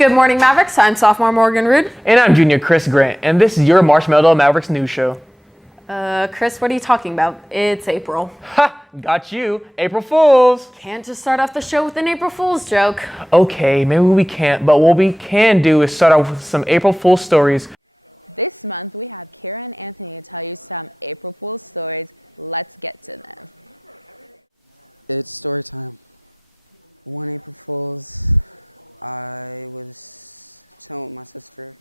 Good morning, Mavericks. I'm sophomore Morgan Rude. And I'm junior Chris Grant, and this is your Marshmallow Mavericks news show. Chris, what are you talking about? It's April. Ha! Got you. April Fools! Can't just start off the show with an April Fool's joke. Okay, maybe we can't, but what we can do is start off with some April Fool's stories. This month we have Kira and Anthony to tell you some April Fool's stories. Let's get to them. It's story time. One April Fool's, I was chilling with my sister,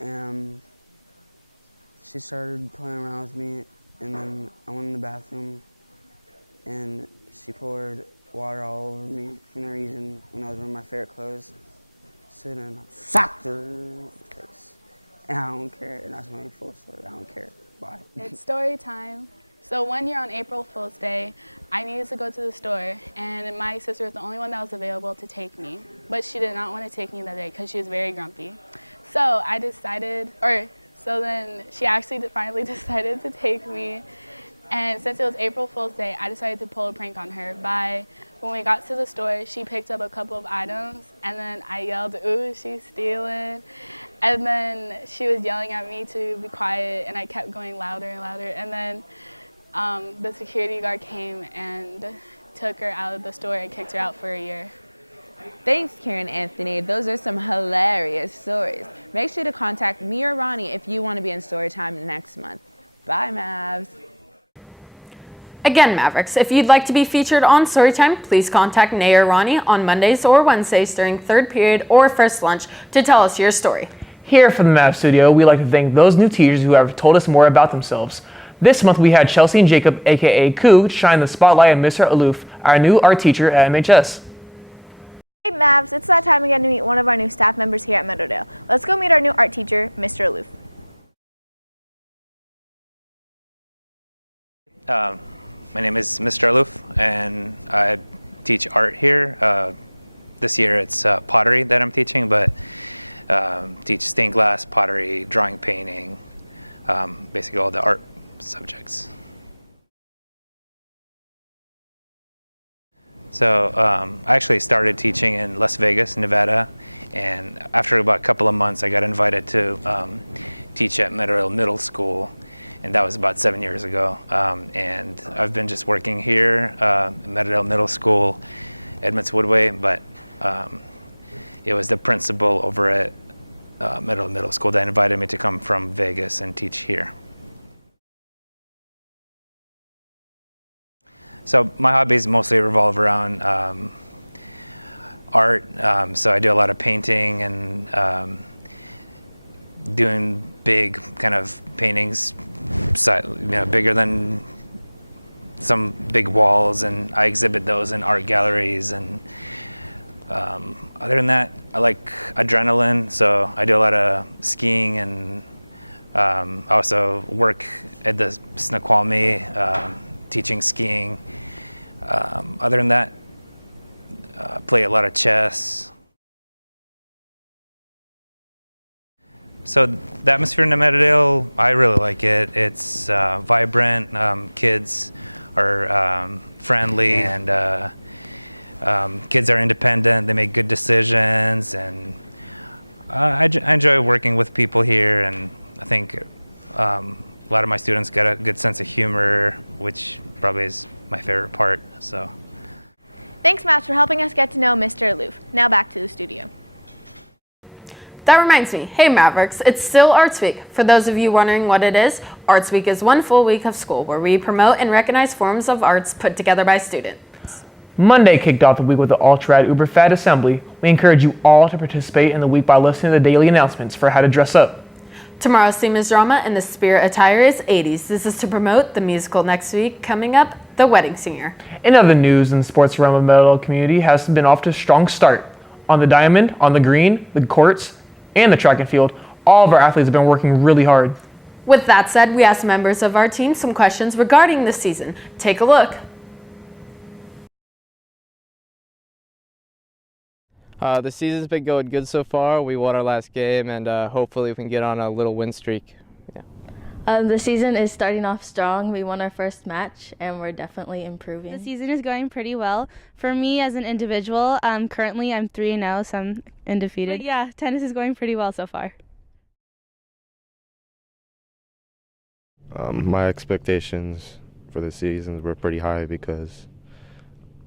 and she started playing around with me, and then I went in the bathroom, and she poured water all over me for no reason when I was wearing my favorite clothes. So then I slapped her in the face, and I don't care, and that's my full story. I don't care. Bye. It's story time. So one year on April Fool's Day, I needed to go to the store, and my sister was the only one that was available to take me. But she did not want to take me that day because she was very grumpy. So then she actually finally decided to take me. And since it was April Fool's Day, I decided to pull a prank on her. When we got to the store, she picked up a couple of items, and then I yelled, "Ooh, she's stealing." And then she was yelling at me to be quiet, and I kept going louder and louder. And then the security guard came and took her out of the store and kicked her out for a year. Thanks, Kira and Anthony. Those are some hilarious stories. Make sure to contact me or Ronnie if you want to be in Storytime next month. Bye, Mavs. Again, Mavericks, if you'd like to be featured on Storytime, please contact Nay or Ronnie on Mondays or Wednesdays during third period or first lunch to tell us your story. Here from the Mav Studio, we'd like to thank those new teachers who have told us more about themselves. This month we had Chelsea and Jacob, aka Koo, shine the spotlight on Mr. Aluf, our new art teacher at MHS. Hey Mavs, it's that time again to meet one of our new staff members here at Meadowdale. Let's go meet our new art teacher, Mr. Aluf. My name is Mr. Aluf, and I teach art here. This year it's pottery that I'm teaching, but teach stained glass, pottery, drawing, painting, basically all the art subjects. So I actually started teaching in Las Vegas, Nevada, and after about a couple of months I got invited to teach at Meadowdale Middle School, and that was about 7 years ago. And I've been just working here at Meadowdale Middle School, Edmonds Woodway, but it was the principal over at Meadowdale Middle School that invited me to come from Vegas and teach here. So my hobbies mostly revolve around art. So I do a lot of painting and doing big kind of paintings, bigger than some big walls, and I exhibit those in art galleries. And other than that, I like adrenaline, so I do a lot of skiing, and I also work at the Snoqualmie teaching skiing. Other than that, play a lot of chess. So the atmosphere in Meadowdale, I really like it. It's vibrant. Kids are friendly, and kids are independent. They make good decisions, and I enjoy working with people here. And I think a lot of my students got a good sense of humor, which probably is my favorite part. So, Thanks Mavs for helping us get to know Mr. Aluf. Now back to the studio. That reminds me, hey Mavericks, it's still Arts Week. For those of you wondering what it is, Arts Week is one full week of school where we promote and recognize forms of arts put together by students. Monday kicked off the week with the Ultra Uber Fad Assembly. We encourage you all to participate in the week by listening to the daily announcements for how to dress up. Tomorrow's theme is drama, and the spirit attire is 80s. This is to promote the musical next week coming up, The Wedding Singer. In other news, in the sports realm of the Meadowdale community has been off to a strong start. On the diamond, on the green, the courts, and the track and field, all of our athletes have been working really hard. With that said, we asked members of our team some questions regarding this season. Take a look. The season's been going good so far. We won our last game, and hopefully we can get on a little win streak. Yeah. The season is starting off strong. We won our first match, and we're definitely improving. The season is going pretty well. For me as an individual, currently I'm 3-0, so I'm undefeated. But yeah, tennis is going pretty well so far. My expectations for the season were pretty high because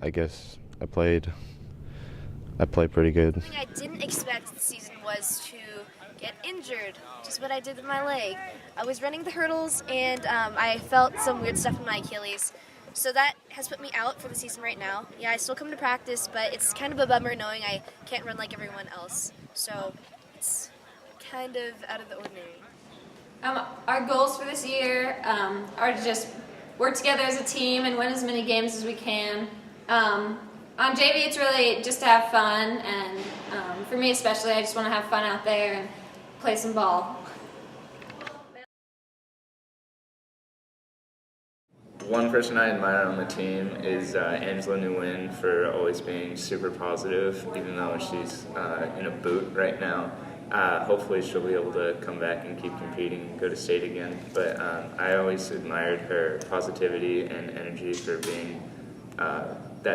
I guess I played pretty good. Something I didn't expect this season was to get injured, just what I did with my leg. I was running the hurdles and I felt some weird stuff in my Achilles. So that has put me out for the season right now. Yeah, I still come to practice, but it's kind of a bummer knowing I can't run like everyone else. So it's kind of out of the ordinary. Our goals for this year are to just work together as a team and win as many games as we can. On JV, it's really just to have fun, and for me especially, I just want to have fun out there and play some ball. One person I admire on the team is Angela Nguyen for always being super positive, even though she's in a boot right now. Hopefully she'll be able to come back and keep competing and go to state again. But I always admired her positivity and energy for being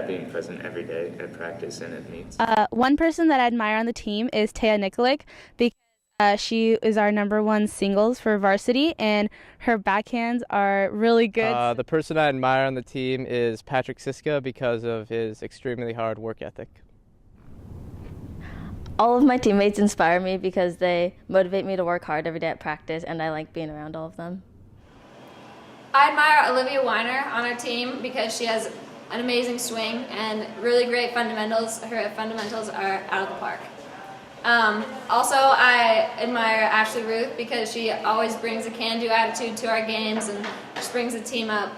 being present every day at practice and at meets. One person that I admire on the team is Taya Nikolic because she is our #1 singles for varsity and her backhands are really good. The person I admire on the team is Patrick Siska because of his extremely hard work ethic. All of my teammates inspire me because they motivate me to work hard every day at practice, and I like being around all of them. I admire Olivia Weiner on our team because she has an amazing swing and really great fundamentals. Her fundamentals are out of the park. Also, I admire Ashley Ruth because she always brings a can-do attitude to our games and just brings the team up.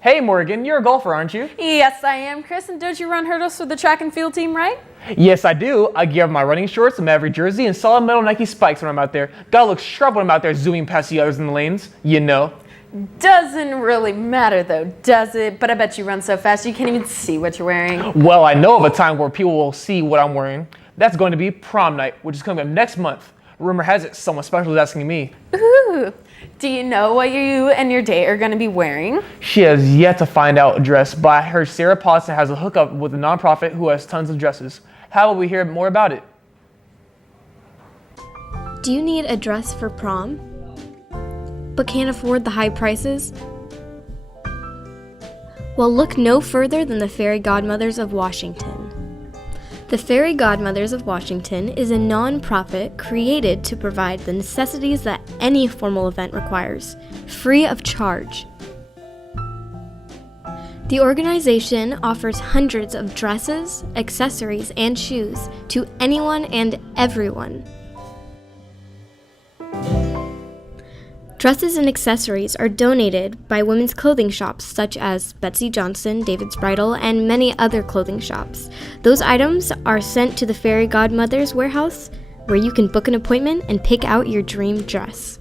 Hey Morgan, you're a golfer, aren't you? Yes, I am, Chris. And don't you run hurdles for the track and field team, right? Yes, I do. I gear up my running shorts, a Maverick jersey, and solid metal Nike spikes when I'm out there. Gotta look sharp when I'm out there zooming past the others in the lanes, you know. Doesn't really matter though, does it? But I bet you run so fast you can't even see what you're wearing. Well, I know of a time where people will see what I'm wearing. That's going to be prom night, which is coming up next month. Rumor has it someone special is asking me. Ooh, do you know what you and your date are going to be wearing? She has yet to find out a dress, but I heard Sarah Potson has a hookup with a nonprofit who has tons of dresses. How will we hear more about it? Do you need a dress for prom, but can't afford the high prices? Well, look no further than the Fairy Godmothers of Washington. The Fairy Godmothers of Washington is a non-profit created to provide the necessities that any formal event requires, free of charge. The organization offers hundreds of dresses, accessories, and shoes to anyone and everyone. Dresses and accessories are donated by women's clothing shops such as Betsy Johnson, David's Bridal, and many other clothing shops. Those items are sent to the Fairy Godmother's warehouse, where you can book an appointment and pick out your dream dress.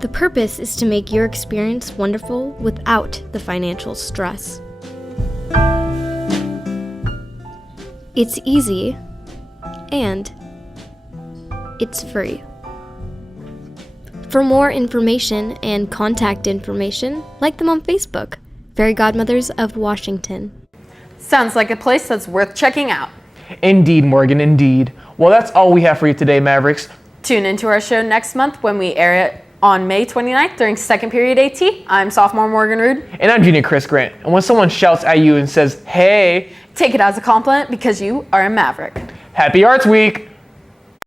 The purpose is to make your experience wonderful without the financial stress. It's easy, and it's free. For more information and contact information, like them on Facebook, Fairy Godmothers of Washington. Sounds like a place that's worth checking out. Indeed, Morgan, indeed. Well, that's all we have for you today, Mavericks. Tune into our show next month when we air it on May 29th during second period AT. I'm sophomore Morgan Rude. And I'm junior Chris Grant. And when someone shouts at you and says, hey, take it as a compliment because you are a Maverick. Happy Arts Week!